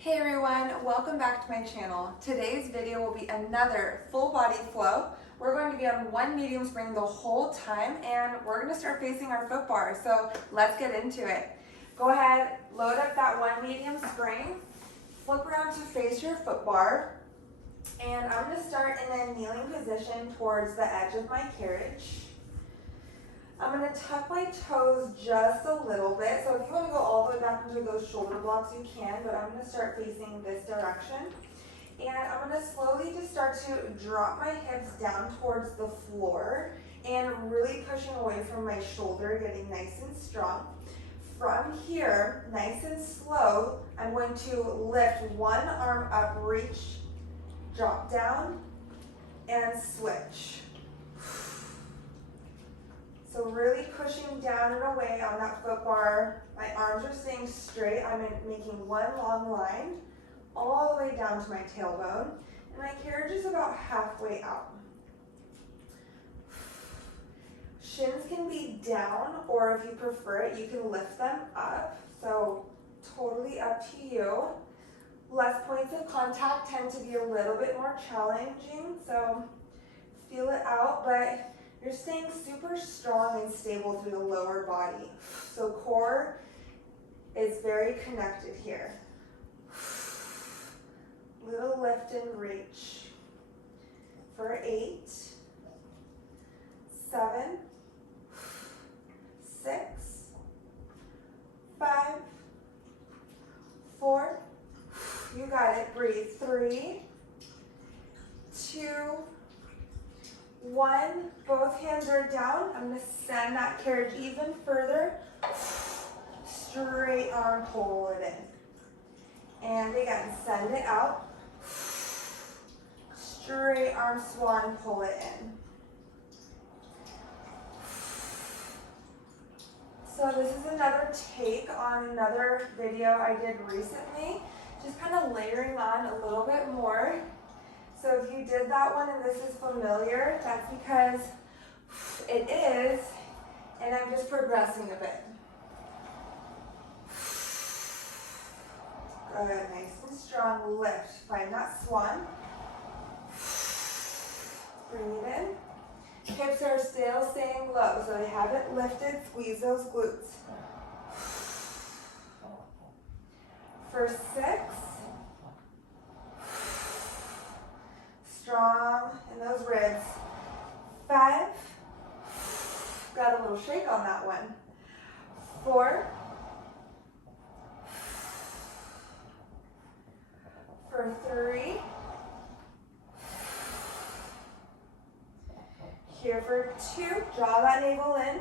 Hey everyone, welcome back to my channel. Today's video will be another full body flow. We're going to be on one medium spring the whole time and we're going to start facing our foot bar. So let's get into it. Go ahead, load up that one medium spring, flip around to face your foot bar, and I'm going to start in a kneeling position towards the edge of my carriage. I'm going to tuck my toes just a little bit. So if you want to go all the way back into those shoulder blocks, you can, but I'm going to start facing this direction. And I'm going to slowly just start to drop my hips down towards the floor and really pushing away from my shoulder, getting nice and strong. From here, nice and slow, I'm going to lift one arm up, reach, drop down, and switch. So really pushing down and away on that foot bar. My arms are staying straight. I'm making one long line all the way down to my tailbone. And my carriage is about halfway out. Shins can be down, or if you prefer it, you can lift them up. So totally up to you. Less points of contact tend to be a little bit more challenging. So feel it out, but you're staying super strong and stable through the lower body. So core is very connected here. Little lift and reach. For 8, 7, 6, 5, 4, you got it, breathe. 3, 2, 1, both hands are down. I'm going to send that carriage even further. Straight arm, pull it in. And again, send it out. Straight arm, swan, pull it in. So this is another take on another video I did recently. Just kind of layering on a little bit more. So if you did that one and this is familiar, that's because it is, and I'm just progressing a bit. Good, nice and strong, lift. Find that swan. Breathe in. Hips are still staying low, so they haven't lifted. Squeeze those glutes. For 6. Strong in those ribs. 5. Got a little shake on that one. 4. For 3. Here for 2. Draw that navel in.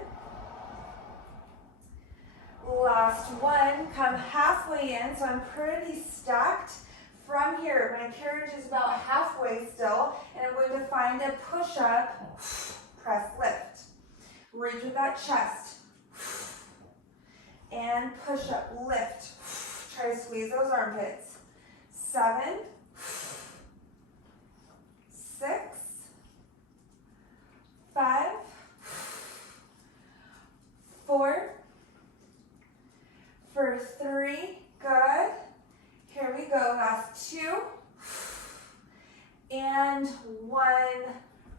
Last one. Come halfway in, so I'm pretty stacked. From here, my carriage is about halfway still, and I'm going to find a push-up, press, lift. Reach with that chest. And push-up, lift. Try to squeeze those armpits. 7, 6, 5, 4, for 3, good. Here we go, last 2, and 1,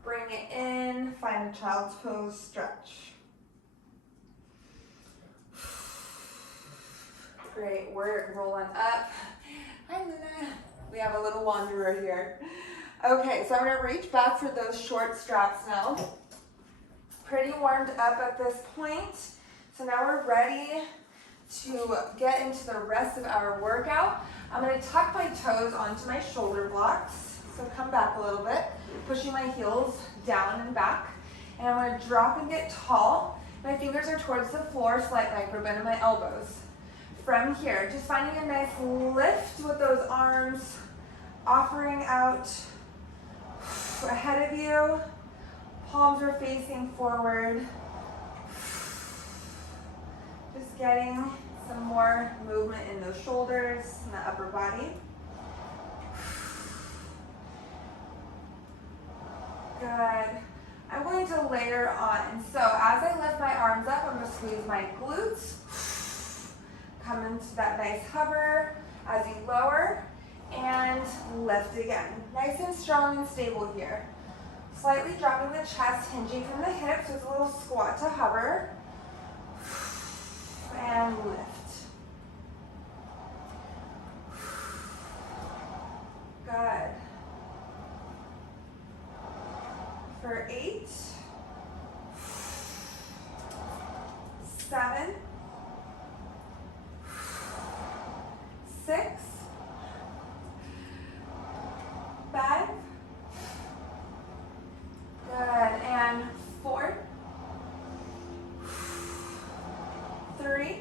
bring it in, find a child's pose, stretch. Great work, rolling up. Hi Luna, we have a little wanderer here. Okay, so I'm gonna reach back for those short straps now. Pretty warmed up at this point, so now we're ready to get into the rest of our workout. I'm going to tuck my toes onto my shoulder blocks. So come back a little bit, pushing my heels down and back. And I'm going to drop and get tall. My fingers are towards the floor, slight micro bend in my elbows. From here, just finding a nice lift with those arms, offering out ahead of you. Palms are facing forward. Just getting some more movement in those shoulders and the upper body. Good. I'm going to layer on. So as I lift my arms up, I'm going to squeeze my glutes. Come into that nice hover. As you lower, lift again. Nice and strong and stable here. Slightly dropping the chest, hinging from the hips with a little squat to hover. And lift. Good. For 8, 7, 6, 5, good, and 4, 3,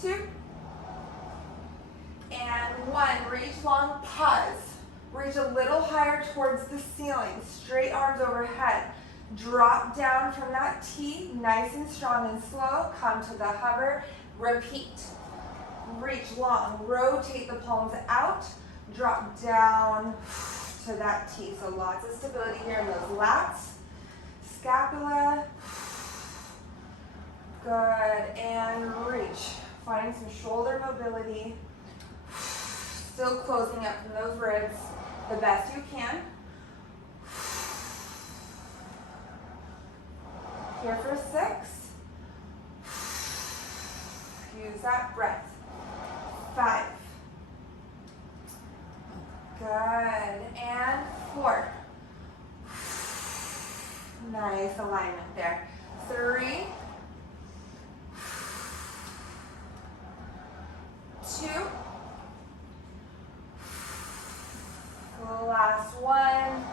2, and 1. Reach long, pause. Reach a little higher towards the ceiling. Straight arms overhead. Drop down from that T, nice and strong and slow. Come to the hover. Repeat. Reach long. Rotate the palms out. Drop down to that T. So lots of stability here in those lats. Scapula. Good. And reach. Find some shoulder mobility. Still closing up from those ribs the best you can. Here for 6. Use that breath. 5. Good. And 4. Nice alignment there. 3. 2. Last one.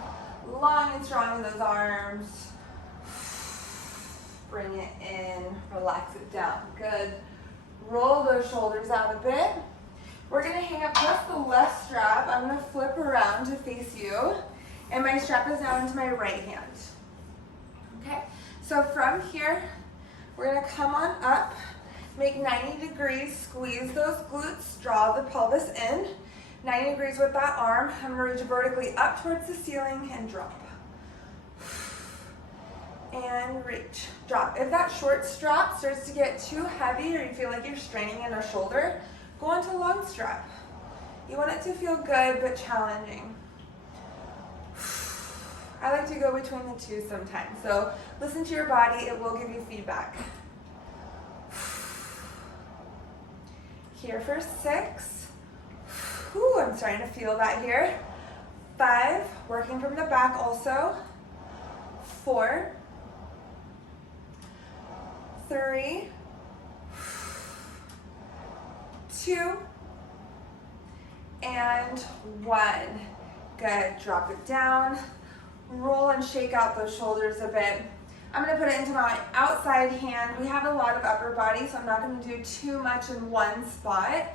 Long and strong in those arms. Bring it in, relax it down. Good. Roll those shoulders out a bit. We're gonna hang up just the left strap. I'm gonna flip around to face you, and my strap is now into my right hand. Okay, so from here, we're gonna come on up, make 90 degrees, squeeze those glutes, draw the pelvis in, 90 degrees with that arm. I'm gonna reach vertically up towards the ceiling and drop. And reach, drop. If that short strap starts to get too heavy or you feel like you're straining in a shoulder, go into a long strap. You want it to feel good but challenging. I like to go between the two sometimes, so listen to your body, it will give you feedback. Here for 6. Whew, I'm starting to feel that here. 5, working from the back also. 4, 3, 2, and 1. Good, drop it down. Roll and shake out those shoulders a bit. I'm gonna put it into my outside hand. We have a lot of upper body, so I'm not gonna do too much in one spot.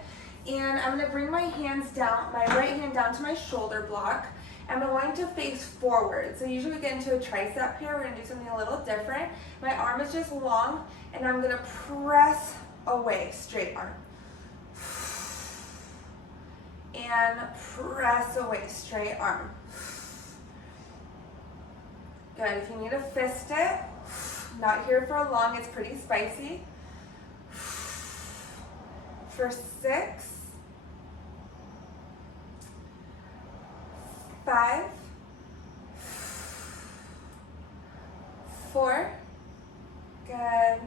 And I'm gonna bring my hands down, my right hand down to my shoulder block. I'm going to face forward. So usually we get into a tricep here. We're gonna do something a little different. My arm is just long, and I'm gonna press away, straight arm. And press away, straight arm. Good, if you need to fist it, not here for long, it's pretty spicy. For 6, 5, 4, good,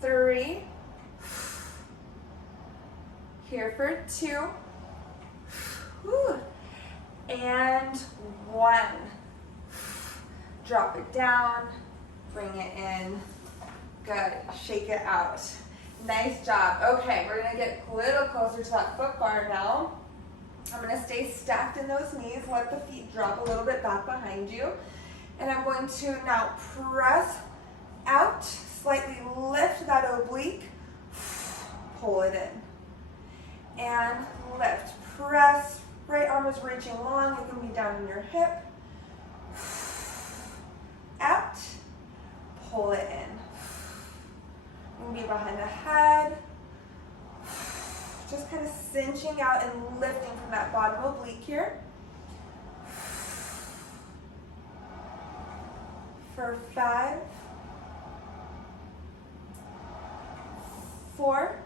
3, here for 2, whew, and 1. Drop it down, bring it in, good, shake it out. Nice job. Okay, we're gonna get a little closer to that foot bar now. I'm gonna stay stacked in those knees, let the feet drop a little bit back behind you. And I'm going to now press out, slightly lift that oblique, pull it in. And lift, press, right arm is reaching long, it can be down in your hip. Out, pull it in. You can be behind the head. Just kind of cinching out and lifting from that bottom oblique here. For 5, 4,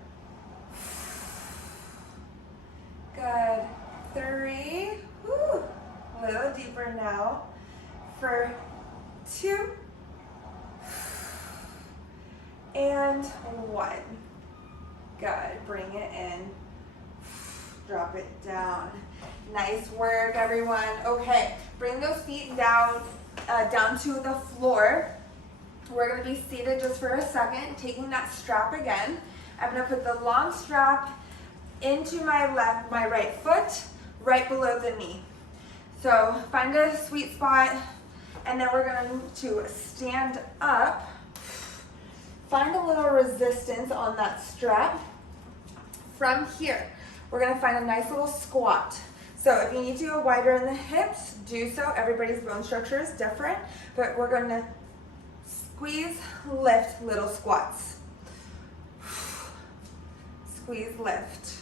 Good, bring it in. Drop it down. Nice work, everyone. Okay, bring those feet down, down to the floor. We're gonna be seated just for a second, taking that strap again. I'm gonna put the long strap into my right foot, right below the knee. So find a sweet spot, and then we're going to stand up. Find a little resistance on that strap. From here, we're going to find a nice little squat. So if you need to go wider in the hips, do so. Everybody's bone structure is different, but we're going to squeeze, lift, little squats. Squeeze, lift.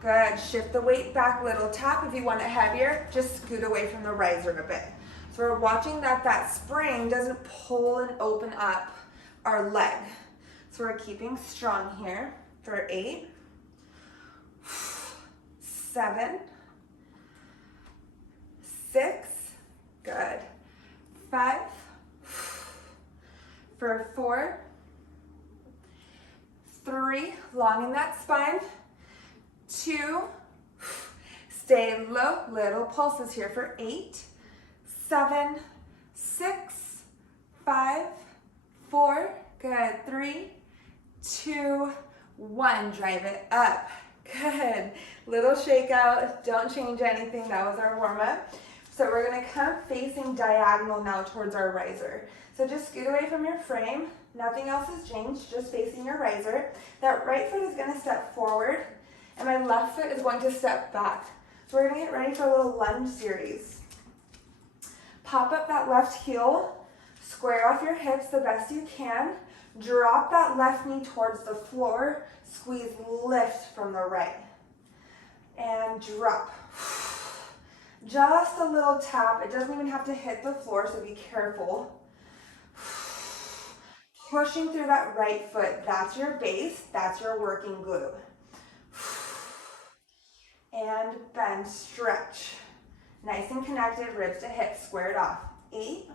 Good, shift the weight back, little tap. If you want it heavier, just scoot away from the riser a bit. So we're watching that spring doesn't pull and open up our leg. So we're keeping strong here for 8, 7, 6, good, 5, for 4, 3, long in that spine, 2, stay low, little pulses here for 8, 7, 6, 5, 4, good, 3, 2, 1, drive it up, good, little shake out, don't change anything, that was our warm up. So we're gonna come facing diagonal now towards our riser. So just scoot away from your frame, nothing else has changed, just facing your riser. That right foot is gonna step forward, and my left foot is going to step back. So we're gonna get ready for a little lunge series. Pop up that left heel, square off your hips the best you can, drop that left knee towards the floor, squeeze, lift from the right, and drop. Just a little tap, it doesn't even have to hit the floor, so be careful. Pushing through that right foot, that's your base, that's your working glute. And bend, stretch. Nice and connected, ribs to hips, squared off. 8,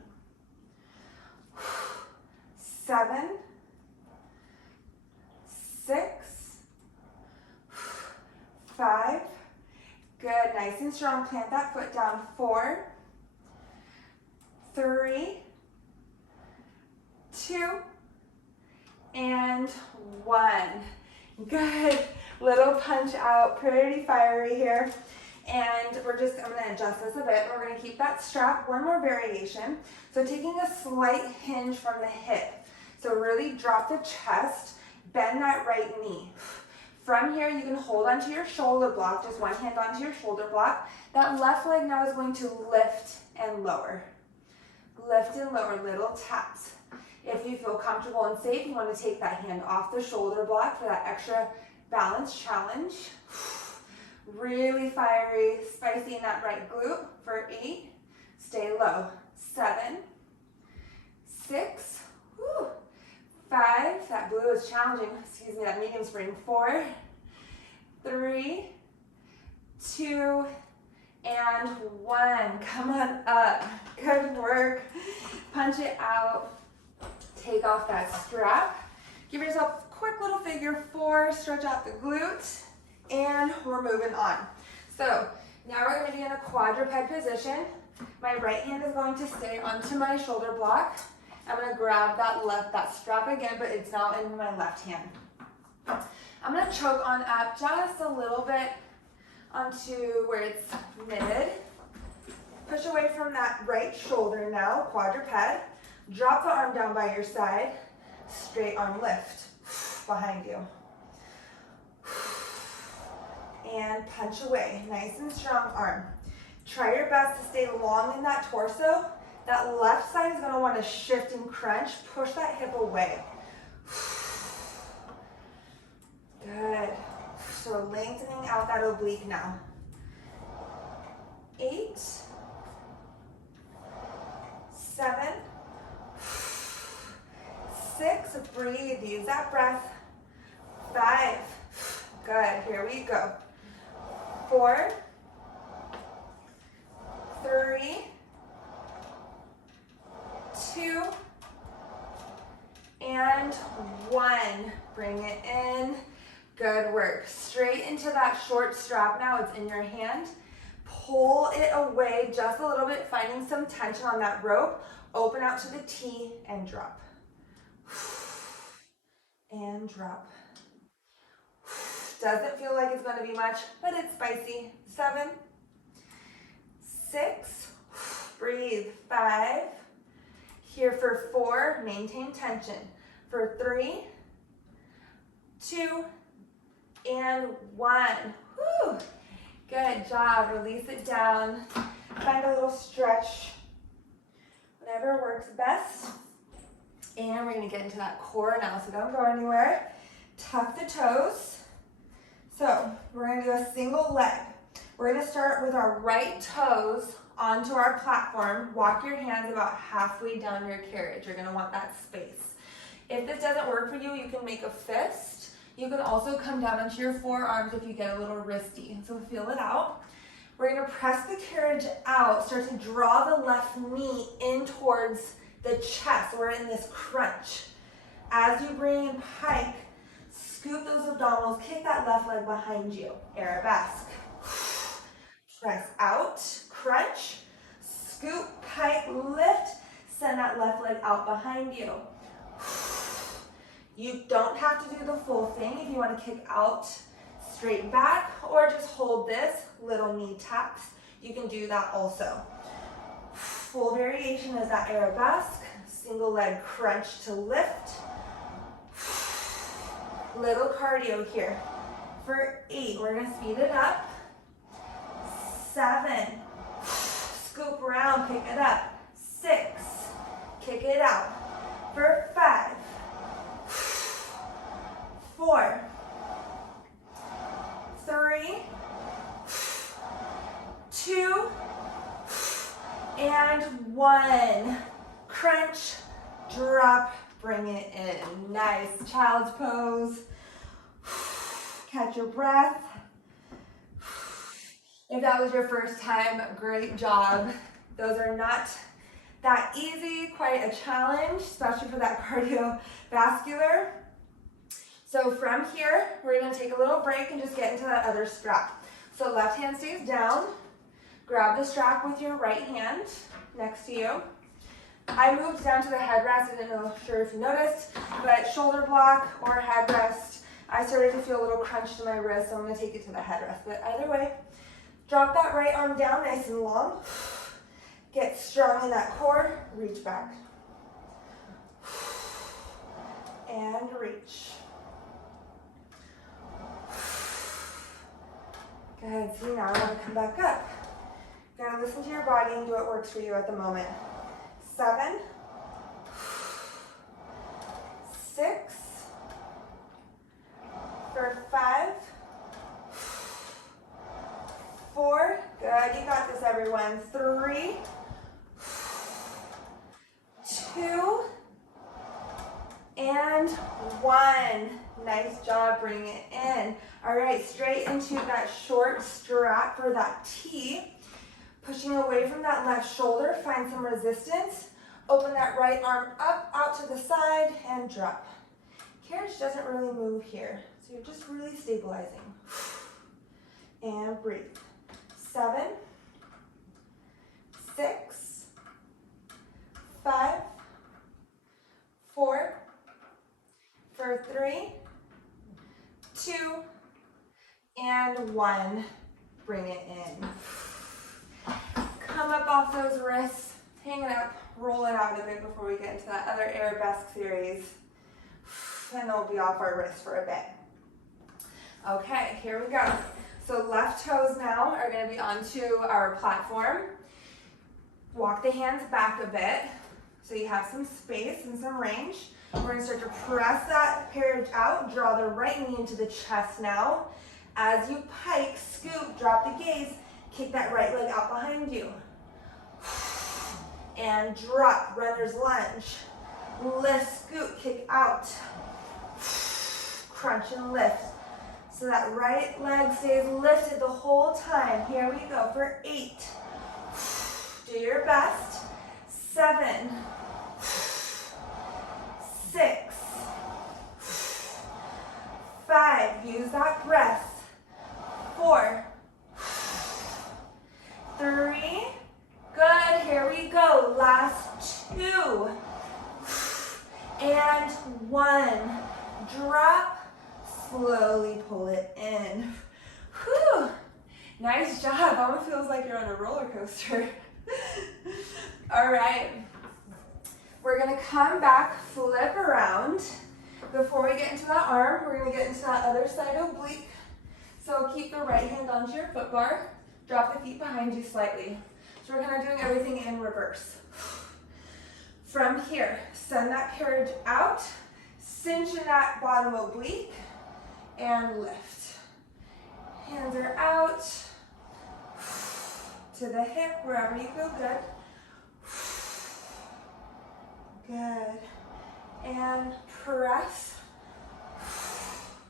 7, 6, 5, good, nice and strong, plant that foot down. 4, 3, 2, and 1. Good, little punch out, pretty fiery here. And I'm gonna adjust this a bit. We're gonna keep that strap, one more variation. So taking a slight hinge from the hip. So really drop the chest, bend that right knee. From here, you can hold onto your shoulder block, just one hand onto your shoulder block. That left leg now is going to lift and lower. Lift and lower, little taps. If you feel comfortable and safe, you want to take that hand off the shoulder block for that extra balance challenge. Really fiery, spicy in that right glute for 8. Stay low. 7, 6, 5. That blue is challenging. Excuse me, that medium spring. 4, 3, 2, and 1. Come on up. Good work. Punch it out. Take off that strap. Give yourself a quick little figure 4. Stretch out the glute. And we're moving on. So now we're going to be in a quadruped position. My right hand is going to stay onto my shoulder block. I'm going to grab that strap again, but it's now in my left hand. I'm going to choke on up just a little bit onto where it's knitted. Push away from that right shoulder now, quadruped. Drop the arm down by your side. Straight arm lift behind you. And punch away, nice and strong arm. Try your best to stay long in that torso. That left side is gonna wanna shift and crunch. Push that hip away. Good. So we're lengthening out that oblique now. 8, 7, 6, breathe, use that breath. 5, good, here we go. 4, 3, 2, and and 1. Bring it in. Good work. Straight into that short strap now. It's in your hand. Pull it away just a little bit, finding some tension on that rope. Open out to the T and drop. And drop. Doesn't feel like it's going to be much, but it's spicy. 7, 6, breathe. 5, here for 4, maintain tension. For 3, 2, and 1. Whew. Good job. Release it down. Find a little stretch. Whatever works best. And we're going to get into that core now, so don't go anywhere. Tuck the toes. So we're going to do a single leg. We're going to start with our right toes onto our platform. Walk your hands about halfway down your carriage. You're going to want that space. If this doesn't work for you, you can make a fist. You can also come down onto your forearms if you get a little wristy. So feel it out. We're going to press the carriage out. Start to draw the left knee in towards the chest. We're in this crunch. As you bring in pike, scoop those abdominals. Kick that left leg behind you. Arabesque. Press out. Crunch. Scoop, pike, lift. Send that left leg out behind you. You don't have to do the full thing if you want to kick out straight back or just hold this, little knee taps. You can do that also. Full variation is that arabesque, single leg crunch to lift. Little cardio here. For 8, we're going to speed it up. 7, scoop around, pick it up. 6, kick it out. For 5, 4, 3, 2, and 1. Crunch, drop, bring it in. Nice. Child's pose. Catch your breath. If that was your first time, great job. Those are not that easy, quite a challenge, especially for that cardiovascular. So from here, we're going to take a little break and just get into that other strap. So left hand stays down. Grab the strap with your right hand next to you. I moved down to the headrest. I didn't know, sure if you noticed, but shoulder block or headrest, I started to feel a little crunch to my wrist, so I'm going to take it to the headrest. But either way, drop that right arm down nice and long. Get strong in that core. Reach back. And reach. Good. See, now I want to come back up. You're going to listen to your body and do what works for you at the moment. 7, 6, for 5, 4, good, you got this everyone. 3, 2, and 1. Nice job, bring it in. All right, straight into that short strap for that T. Pushing away from that left shoulder, find some resistance. Open that right arm up, out to the side, and drop. Carriage doesn't really move here, so you're just really stabilizing. And breathe. 7, 6, 5, 4, for 3, 2, and 1. Bring it in. Come up off those wrists, hang it up, roll it out a bit before we get into that other arabesque series. And then we'll be off our wrists for a bit. Okay, here we go. So left toes now are going to be onto our platform. Walk the hands back a bit so you have some space and some range. We're going to start to press that carriage out. Draw the right knee into the chest now. As you pike, scoop, drop the gaze, kick that right leg out behind you. And drop, runner's lunge. Lift, scoop, kick out. Crunch and lift. So that right leg stays lifted the whole time. Here we go for 8. Do your best. 7, 6, Use that breath. 4, 3, good, here we go. Last 2, and 1. Drop, slowly pull it in. Whew. Nice job, almost feels like you're on a roller coaster. All right, we're gonna come back, flip around. Before we get into that arm, we're gonna get into that other side oblique. So keep the right hand onto your foot bar, drop the feet behind you slightly. So we're kind of doing everything in reverse. From here, send that carriage out, cinch in that bottom oblique, and lift. Hands are out, to the hip, wherever you feel good. Good. And press,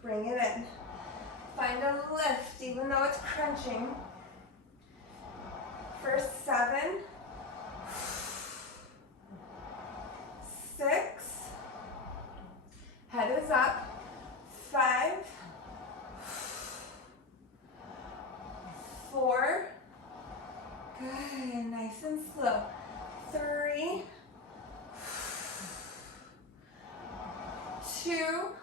bring it in. Find a lift, even though it's crunching. For 7, 6, head is up, 5, 4, good, nice and slow, 3, 2,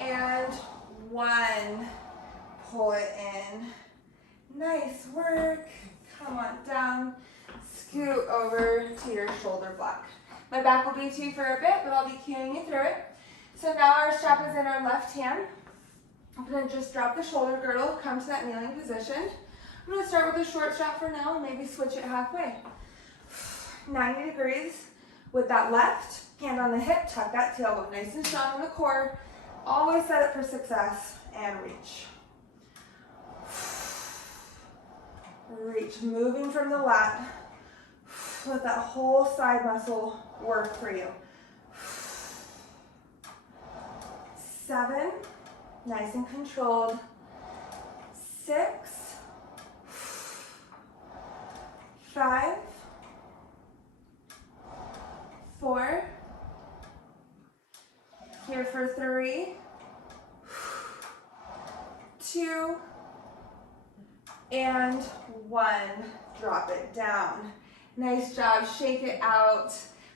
and 1. Pull it in. Nice work. Come on down. Scoot over to your shoulder block. My back will be to you for a bit, but I'll be cueing you through it. So now our strap is in our left hand. I'm going to just drop the shoulder girdle, come to that kneeling position. I'm going to start with a short strap for now and maybe switch it halfway. 90 degrees with that left hand on the hip, tuck that tailbone nice and strong in the core. Always set it for success and reach. Reach, moving from the lat. Let that whole side muscle work for you. 7, nice and controlled. 6, 5, 4, here for 3, 2, and 1. Drop it down. Nice job, shake it out.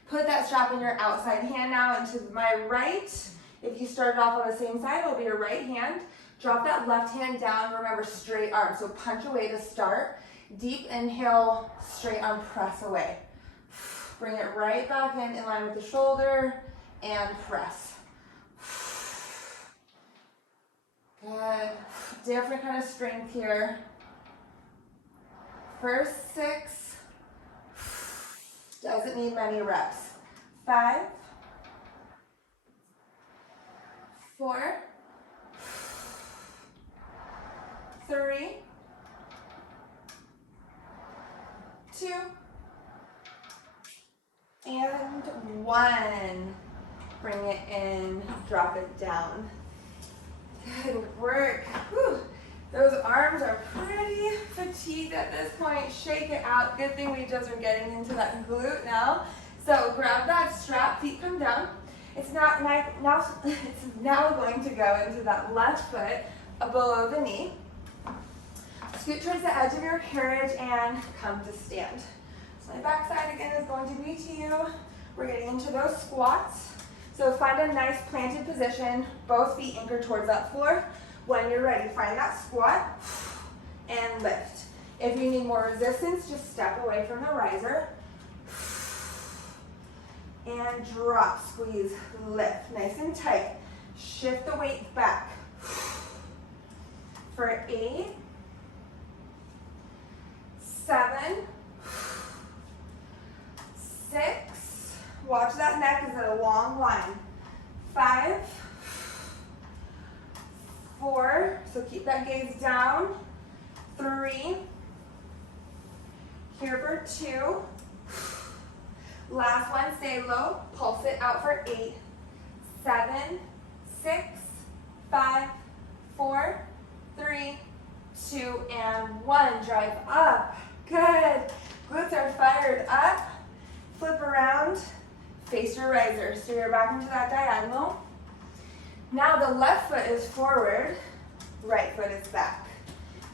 Put that strap in your outside hand now, and to my right, if you started off on the same side, it'll be your right hand. Drop that left hand down, remember straight arm, so punch away to start. Deep inhale, straight arm press away. Bring it right back in line with the shoulder, and press. Good, different kind of strength here. First 6, doesn't need many reps. 5, 4, 3, 2, and 1. Bring it in, drop it down. Good work. Whew. Those arms are pretty fatigued at this point. Shake it out. Good thing we just are getting into that glute now. So grab that strap, feet come down. It's now going to go into that left foot below the knee. Scoot towards the edge of your carriage and come to stand. So my back side again is going to be to you. We're getting into those squats. So find a nice planted position, both feet anchored towards that floor. When you're ready, find that squat and lift. If you need more resistance, just step away from the riser. And drop, squeeze, lift, nice and tight. Shift the weight back. For 8, 7, 6, watch that neck, is it a long line. 5, 4, so keep that gaze down. 3, here for 2. Last one, stay low, pulse it out for 8, 7, 6, 5, 4, 3, 2, and 1. Drive up. Good. Glutes are fired up. Flip around, face your riser. So you're back into that diagonal. Now the left foot is forward, right foot is back.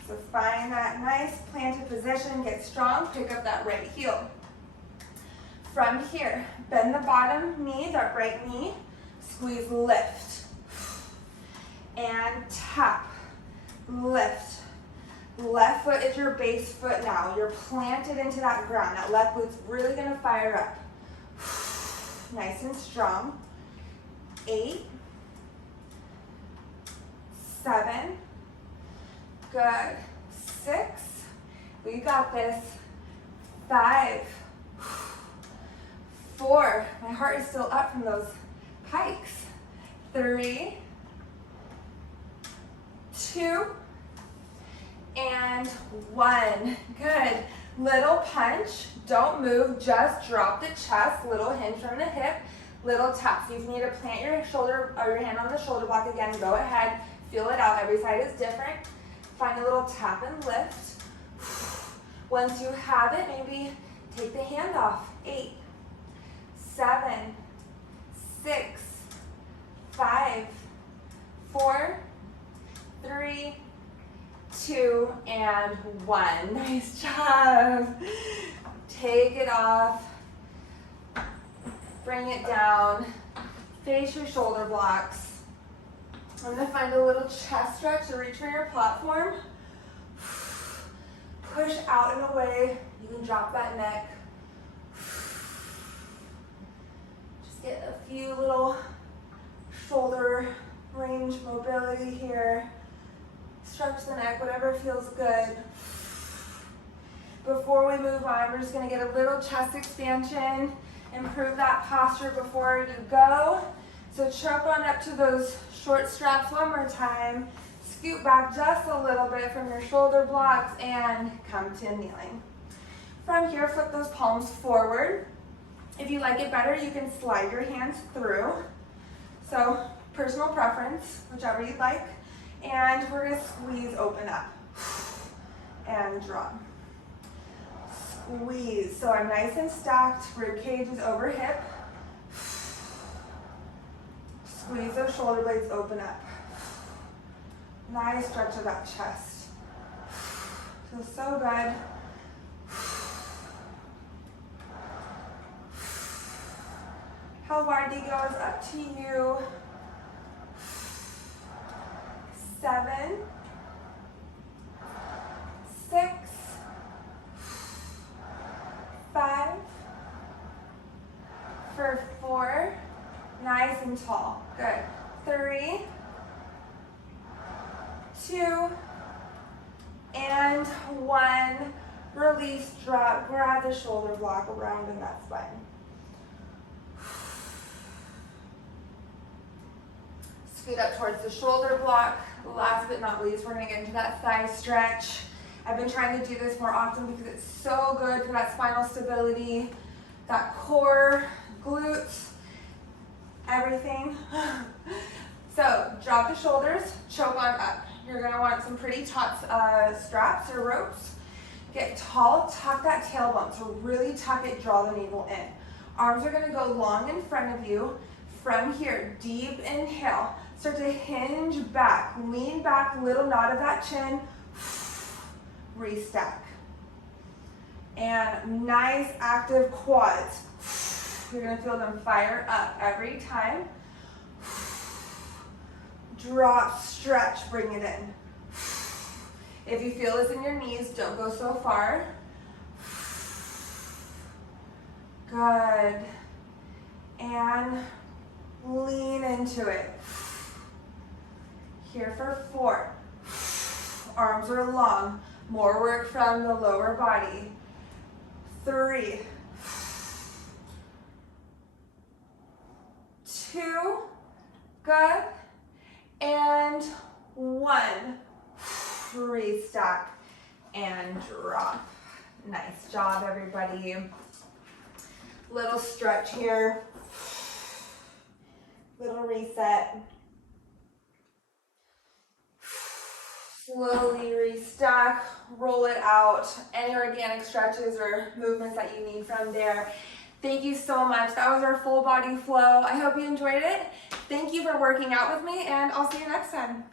So find that nice planted position, get strong, pick up that right heel. From here, bend the bottom knee, that right knee, squeeze, lift, and tap, lift. Left foot is your base foot now. You're planted into that ground. That left foot's really gonna fire up. Nice and strong. 8, 7, good. 6, we got this. 5, 4, my heart is still up from those hikes. 3, 2, and 1. Good. Little punch. Don't move. Just drop the chest. Little hinge from the hip. Little tap. So if you need to plant your shoulder or your hand on the shoulder block again, go ahead. Feel it out. Every side is different. Find a little tap and lift. Once you have it, maybe take the hand off. 8, 7, 6, 5, 4, 3, 2, and 1. Nice job. Take it off. Bring it down. Face your shoulder blocks. I'm going to find a little chest stretch to reach for your platform. Push out and away. You can drop that neck. Just get a few little shoulder range mobility here. Stretch the neck, whatever feels good. Before we move on, we're just going to get a little chest expansion. Improve that posture before you go. So choke on up to those short straps one more time. Scoot back just a little bit from your shoulder blocks and come to kneeling. From here, flip those palms forward. If you like it better, you can slide your hands through. So personal preference, whichever you'd like. And we're going to squeeze, open up, and drop. Squeeze. So I'm nice and stacked. Rib cage is over hip. Squeeze those shoulder blades, open up. Nice stretch of that chest. Feels so good. How wide do you go is up to you. 7, 6, 5, for 4, nice and tall, good. 3, 2, and 1. Release, drop, grab the shoulder block around in that spine. Scoot up towards the shoulder block. Last but not least, we're going to get into that thigh stretch. I've been trying to do this more often because it's so good for that spinal stability, that core, glutes, everything. So drop the shoulders, choke on up. You're going to want some pretty taut straps or ropes. Get tall, tuck that tailbone. So really tuck it, draw the navel in. Arms are going to go long in front of you. From here, deep inhale. Start to hinge back, lean back, little nod of that chin, restack. And nice active quads. You're gonna feel them fire up every time. Drop, stretch, bring it in. If you feel this in your knees, don't go so far. Good. And lean into it. Here for 4. Arms are long. More work from the lower body. 3, 2, good. And 1. Restack and drop. Nice job, everybody. Little stretch here. Little reset. Slowly restack, roll it out. Any organic stretches or movements that you need from there. Thank you so much. That was our full body flow. I hope you enjoyed it. Thank you for working out with me, and I'll see you next time.